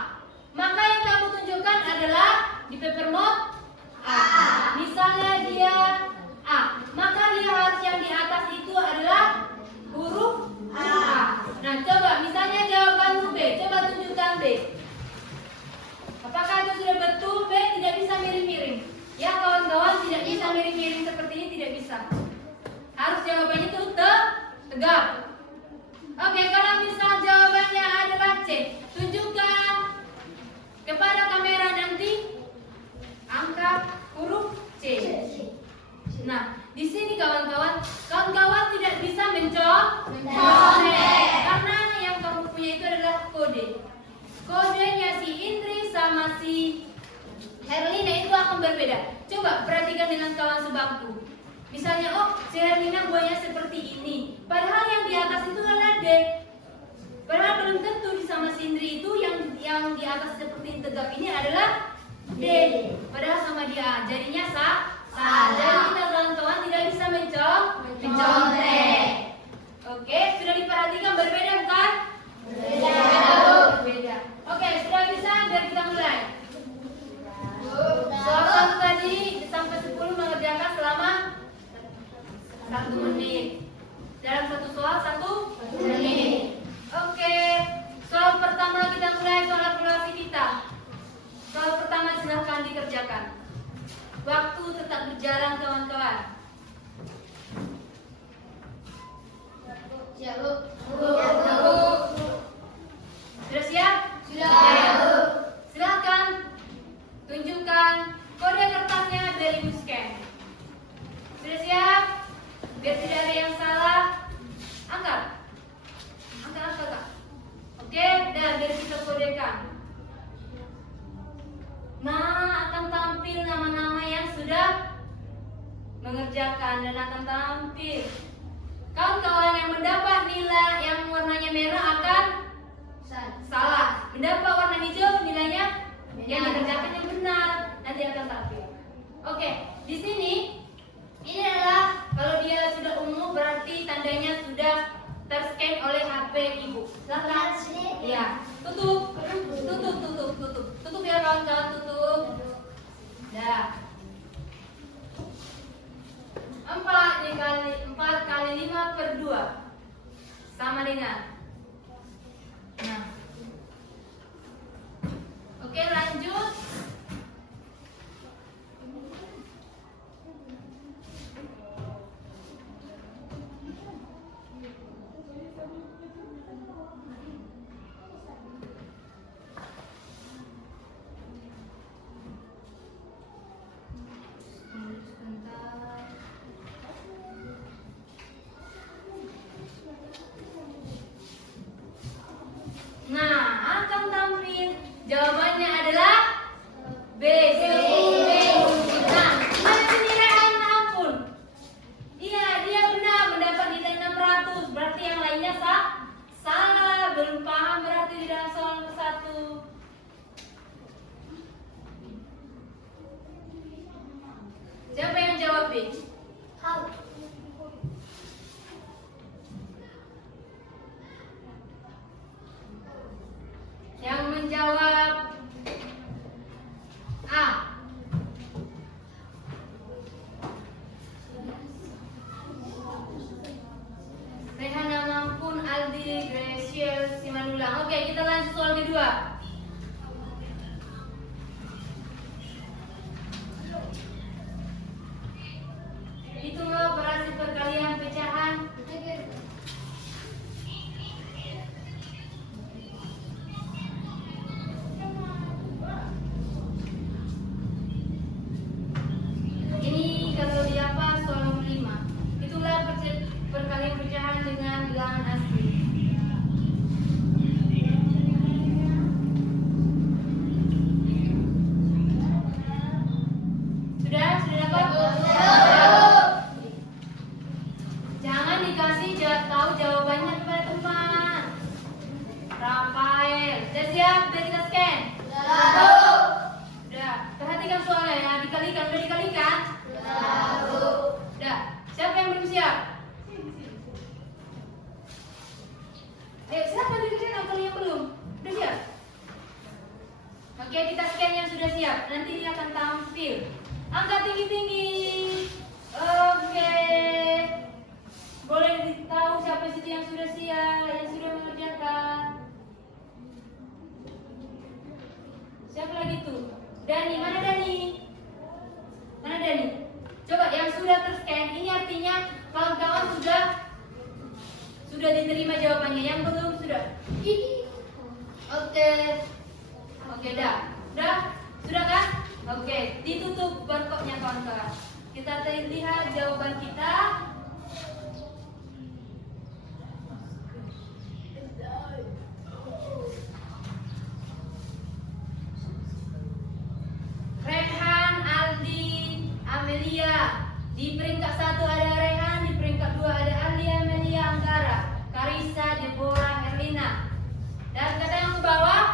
Maka yang kamu tunjukkan adalah di paper mode A. Misalnya dia A, maka dia harus yang di atas itu adalah huruf A. Nah, coba misalnya jawaban B, coba tunjukkan B. Apakah itu sudah betul? B tidak bisa miring-miring. Ya kawan-kawan, tidak bisa miring-miring seperti ini, tidak bisa. Harus jawabannya itu tegap. Oke, kalau misal jawabannya adalah C, tunjukkan kepada kamera nanti angka huruf C. Nah, di sini kawan-kawan tidak bisa mencontek karena yang kamu punya itu adalah kode. Kodenya si Indri sama si Herlina itu akan berbeda. Coba perhatikan dengan kawan sebangku. Misalnya, oh si Herlina buahnya seperti ini, padahal yang di atas itu adalah D. Padahal belum tentu sama si Indri itu yang di atas seperti tegap ini adalah D. Padahal sama dia jadinya salah. Jadi kita kawan-kawan tidak bisa mencontek. Oke, sudah diperhatikan berbeda bukan? Berbeda. Oke, sudah bisa, biar kita mulai. Soal satu tadi sampai 10 mengerjakan selama 1 menit. Dalam satu soal 1 menit. Oke, soal pertama kita mulai soal evaluasi kita. Soal pertama silahkan dikerjakan. Waktu tetap berjalan kawan-kawan. Siap, Bu. Sudah siap? Sudah. Silakan tunjukkan kode kertasnya dari Ibu scan. Sudah siap? Biar tidak ada yang salah. Angkat, Kak. Oke, dan biar kita kodekan. Nah, akan tampil nama-nama yang sudah mengerjakan dan akan tampil. Kawan-kawan yang mendapat nilai yang warnanya merah akan salah. Mendapat warna hijau nilainya yang dikerjakan yang benar, nanti akan tampil. Oke, di sini ini adalah kalau dia sudah ungu berarti tandanya sudah terscan oleh HP Ibu. Silakan. Ya, tutup ya kawan-kawan, tutup. Dah. 4 kali 5 per 2 sama dengan. Nah. Oke, lanjut. Nah, akan tampil jawabannya adalah B. Nah, mana nilai ampun? pecahan dengan bilangan asli. Sudah dapat? Jangan dikasih tahu jawabannya kepada teman. Rafael, sudah siap? Sudah kita scan? Udah, perhatikan soalnya ya, dikalikan, udah dikalikan? Udah, siapa yang belum siap? Ayo, silakan dikerjakan kalau yang belum. Udah siap? Oke, kita scan yang sudah siap. Nanti dia akan tampil. Angkat tinggi-tinggi. Oke. Boleh tahu siapa situ yang sudah siap, yang sudah mengerjakan? Siapa lagi tuh? Dani, mana Dani? Mana Dani? Coba yang sudah terscan, ini artinya kawan-kawan sudah diterima jawabannya. Yang belum sudah? Oke. Oke, dah. Sudah kan? Oke, ditutup barcode-nya kawan-kawan. Kita lihat jawaban kita. Rehan, Aldi, Amelia. Di peringkat 1 ada Rehan, di peringkat 2 ada Aldi, Amelia, Anggara, Karisa, Deborah, Herlina. Dan kata yang ke bawah?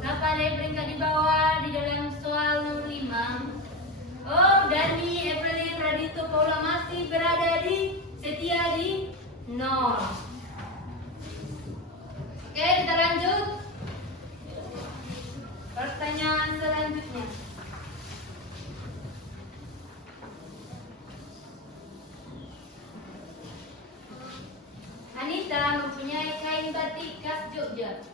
Siapa ada yang peringkat di bawah di dalam soal nomor 5? Oh, Dani, Evelyn, Radito, Paula masih berada setia di 0. Oke, kita lanjut. Pertanyaan selanjutnya. Anita mempunyai kain batik khas Jogja.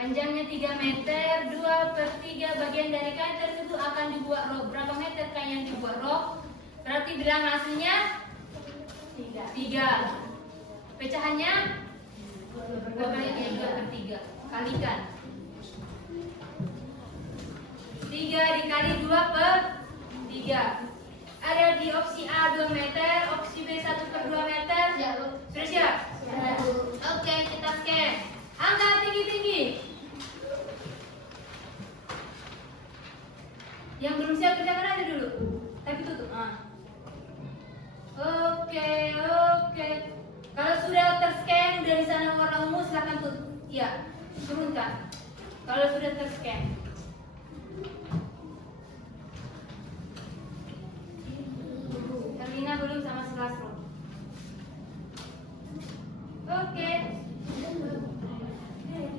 Panjangnya 3 meter, 2/3 bagian dari kain tersebut akan dibuat rok. Berapa meter kain yang dibuat rok? Berarti bilang hasilnya 3. Pecahannya 2/3. Kalikan. 3 dikali 2/3. Ada di opsi A 2 meter, opsi B 1/2 meter. Sudah siap? Oke, kita scan. Angkat tinggi-tinggi. Yang belum siap kerjakan aja dulu. Tapi tutup. Oke. Kalau sudah terscan, udah di sana warna ungu, silakan tutup. Ya, turunkan. Kalau sudah terscan. Terlina belum sama Selasro. Oke.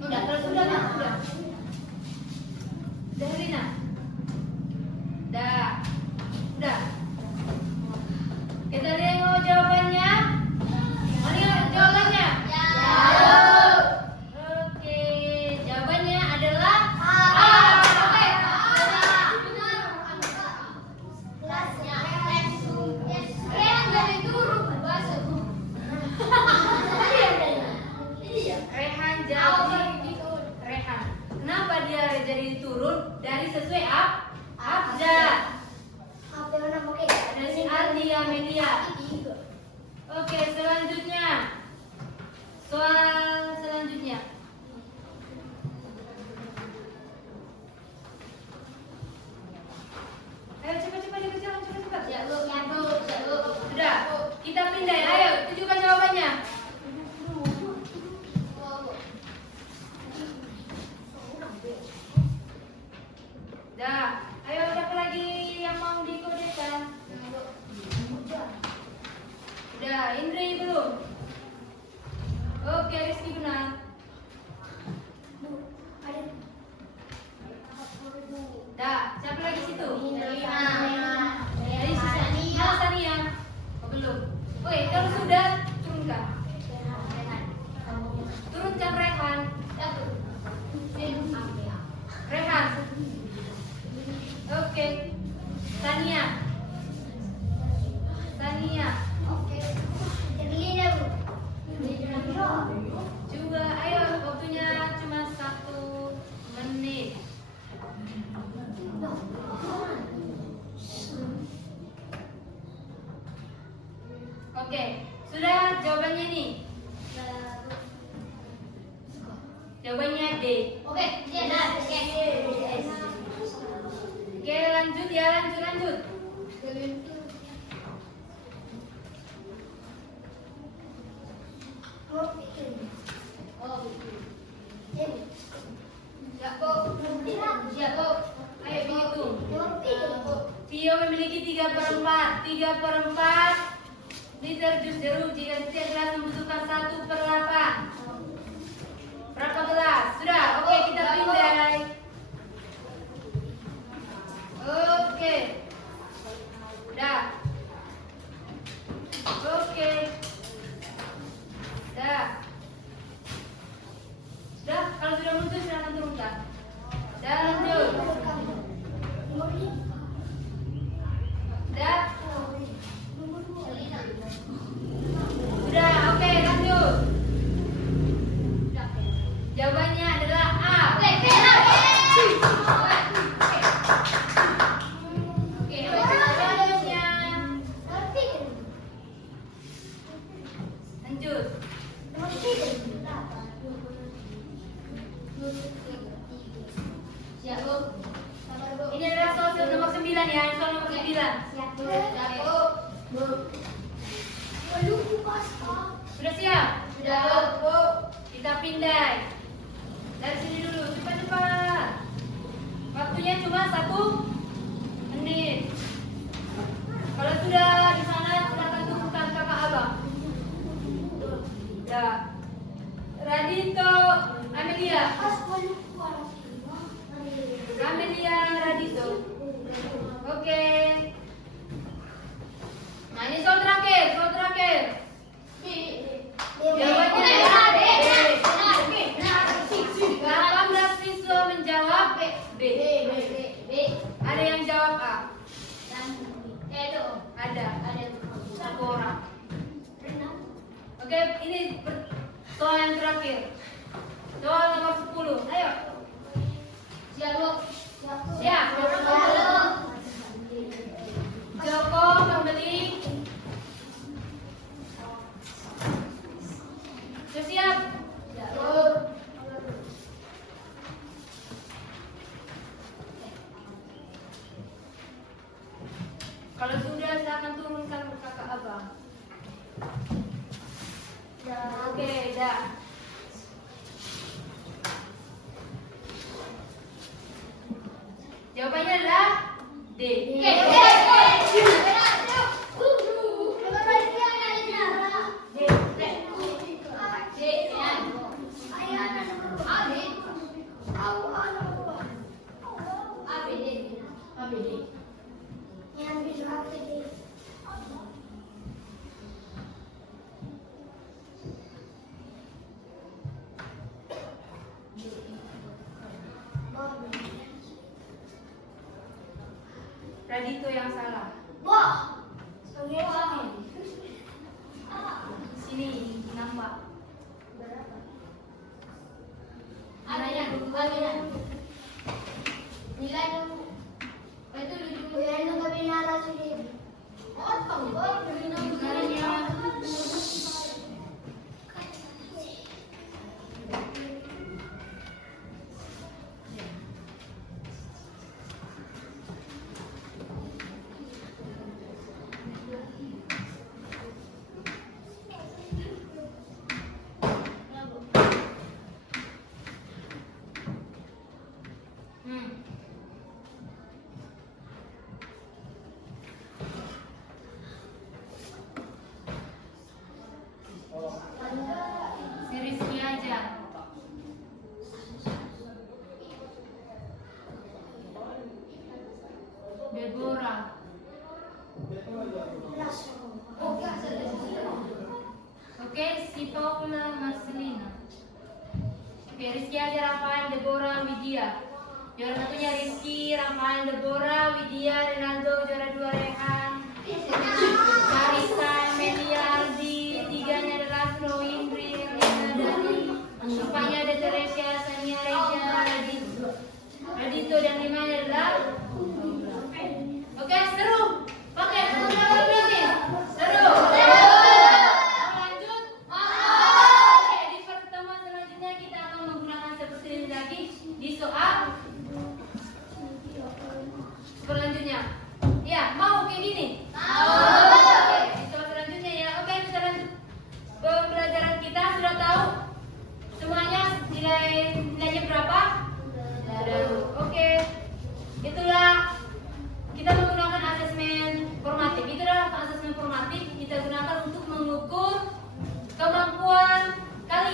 Udah, kalau sudah kan? Udah. Udah, Rina. Udah. Kita lihat jawabannya. Mana jawabannya? Oke, jawabannya adalah A. Rehan. Kenapa dia jadi turun? Dari sesuai abjad. Dari Aldi, Amelia. Oke, selanjutnya. Soal selanjutnya. Ayo cepat dikerjakan, cepat. Ya, Bu. Sudah. Kita pindah ya. Ayo, tunjukkan jawabannya. Dah. Ayo, siapa lagi yang mau dikodekan? Udah, Indri belum? Oke, Rizky benar. Dah, siapa lagi situ? Dari sisa Sania. Oh, belum. Oke, kalau sudah turunkan. Turunkan Rehan. Rehan. Oke. Sania. Oke. Terlina, Bu. Oke, sudah jawabannya nih. Jawabannya D. Oke, dia dah. Oke, lanjut ya, lanjut. Ayo dihitung. Tio memiliki 3/4. 3/4 liter jus jeruk jika setiap gelas membutuhkan 1/8. Berapa gelas? Sudah, oke kita pindai. Oke. Dah. Oke. Dah. Sudah, kalau sudah muncul silakan turunkan. Dah lanjut. Dah. Sudah, oke lanjut. Jawabannya adalah A. Oke, selanjutnya. Lanjut. Ini adalah soal nomor 9 ya, soal nomor 9. Sudah siap? Sudah. Kita pindai. Dari sini dulu, cepat-cepat. Waktunya cuma 1 menit. Kalau sudah di sana, silakan turunkan kakak abang. Ya. Radito, Amelia. Amelia, Radito. Oke. Nah ini soal terakhir. Jawabannya adalah B. 18 siswa menjawab B. Ada yang jawab A? Ada. Satu orang. Oke, ini soal yang terakhir. Soal nomor 10. Ayo. Siap. Joko membeli. Sudah siap? Kalau sudah silakan turunkan ke kakak abang. Oke, dah. Jawabannya adalah D. Radito yang salah. Sini nambah. Anaknya dulu. Rizky aja. Deborah. Oke, si Paula Marcelina. Oke, Rizky aja, Rafael, Deborah, Widya. Juara satunya Rizky, Rafael, Deborah, Widya, Ronaldo. Juara 2 Rehan, Carissa, Melia, Aldi. Tiganya adalah Flo, Indri, Elena, Dani. Empatnya ada Teresia, Sania, Reja, Radito, dan 5 adalah. Oke, seru. Pakai seru.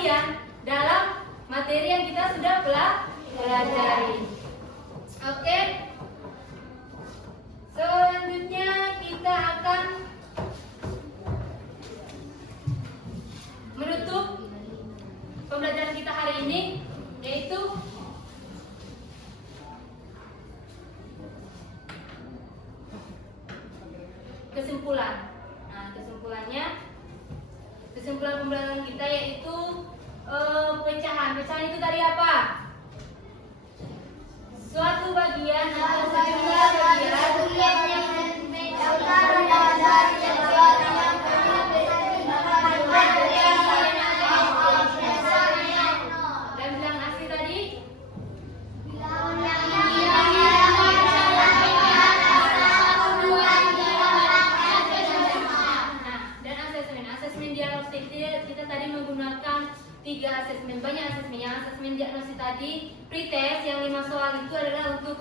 kalian dalam materi yang kita sudah pelajari. Oke. Selanjutnya kita akan menutup pembelajaran kita hari ini, yaitu kesimpulan. Nah, kesimpulan pembelajaran kita yaitu pecahan. Pecahan itu tadi apa? Suatu bagian atau sejumlah bagian dan bilangan asli tadi. Asesmen diagnostik kita tadi menggunakan 3 asesmen, banyak asesmen. Yang asesmen diagnostik tadi pretest yang 5 soal itu adalah untuk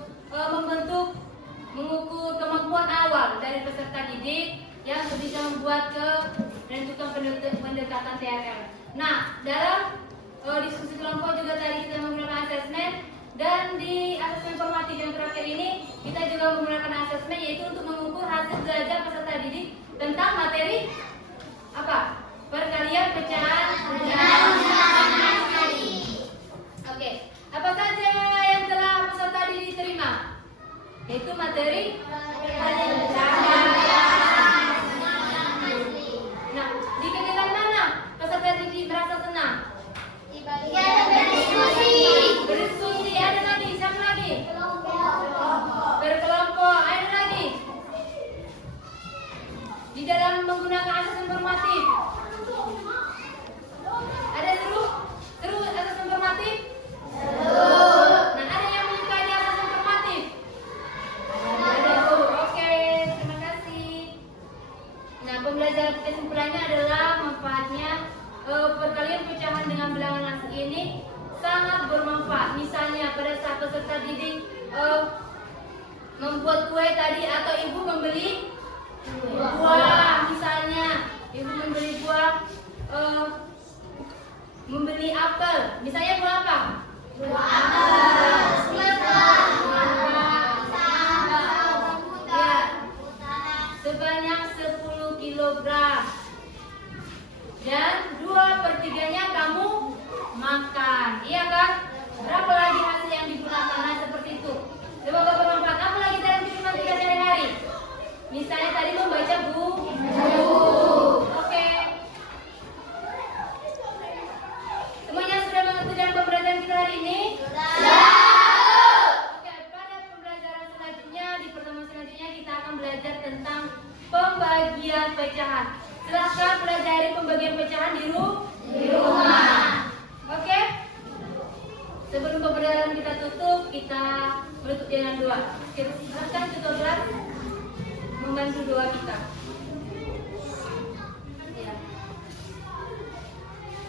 mengukur kemampuan awal dari peserta didik yang bisa membuat menentukan pendekatan TRL. Nah, dalam diskusi kelompok juga tadi kita menggunakan asesmen, dan di asesmen formatif yang terakhir ini kita juga menggunakan asesmen, yaitu untuk mengukur hasil belajar peserta didik tentang materi apa? Perkalian pecahan. Oke, apa saja yang telah peserta didik terima? Yaitu materi perkalian pecahan. Nah, di kegiatan mana peserta didik merasa senang? Berdiskusi. Ada lagi? Siapa lagi? Berkelompok. Ada lagi? Di dalam menggunakan asesmen formatif. Ada seru asesmen formatif? Nah, ada yang menyukai asesmen formatif? Ada. Oke, terima kasih. Nah, pembelajaran kesimpulannya adalah manfaatnya perkalian pecahan dengan bilangan asli ini sangat bermanfaat. Misalnya pada saat peserta didik membuat kue tadi, atau ibu membeli buah, misalnya ibu membeli buah, membeli apel, misalnya buah apa? Buah apel. Ya, sebanyak 10 kilogram. Dan 2/3-nya kamu makan, iya kan? Berapa lagi hasil yang digunakan? Nah, seperti itu. Semoga bermanfaat. Apa lagi dalam kehidupan kita sehari-hari? Misalnya tadi membaca buku. Oke. Semuanya sudah mengerti dalam pembelajaran kita hari ini? Oke, pada pembelajaran selanjutnya, di pertemuan selanjutnya kita akan belajar tentang pembagian pecahan. Silahkan pelajari pembagian pecahan di rumah. Oke? Sebelum pembelajaran kita tutup, kita menutup dengan doa. Silahkan ketua kelas membantu doa kita. Ya.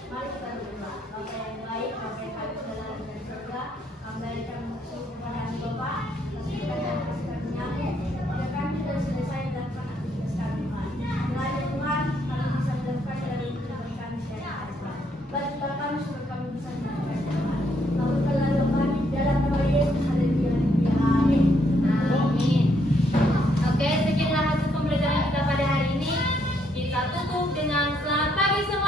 Mari kita berdoa. Bapa yang baik, Bapa yang kami berdoa dengan surga, kami berikan musuh kepada Bapa, kasihkan dan kasihkan penyakit, pada kami sudah selesai melakukan aktivitas kami, Tuhan. Dengan Tuhan, kami bisa melakukan dalam hidup kami setiap hari. Bantulah kami supaya kami bisa melakukan Tuhan. Kabulkanlah doa kami dalam nama Yesus. Haleluya. Amin. Amin. Oke, sekianlah hasil pembelajaran kita pada hari ini. Kita tutup dengan selamat pagi semua.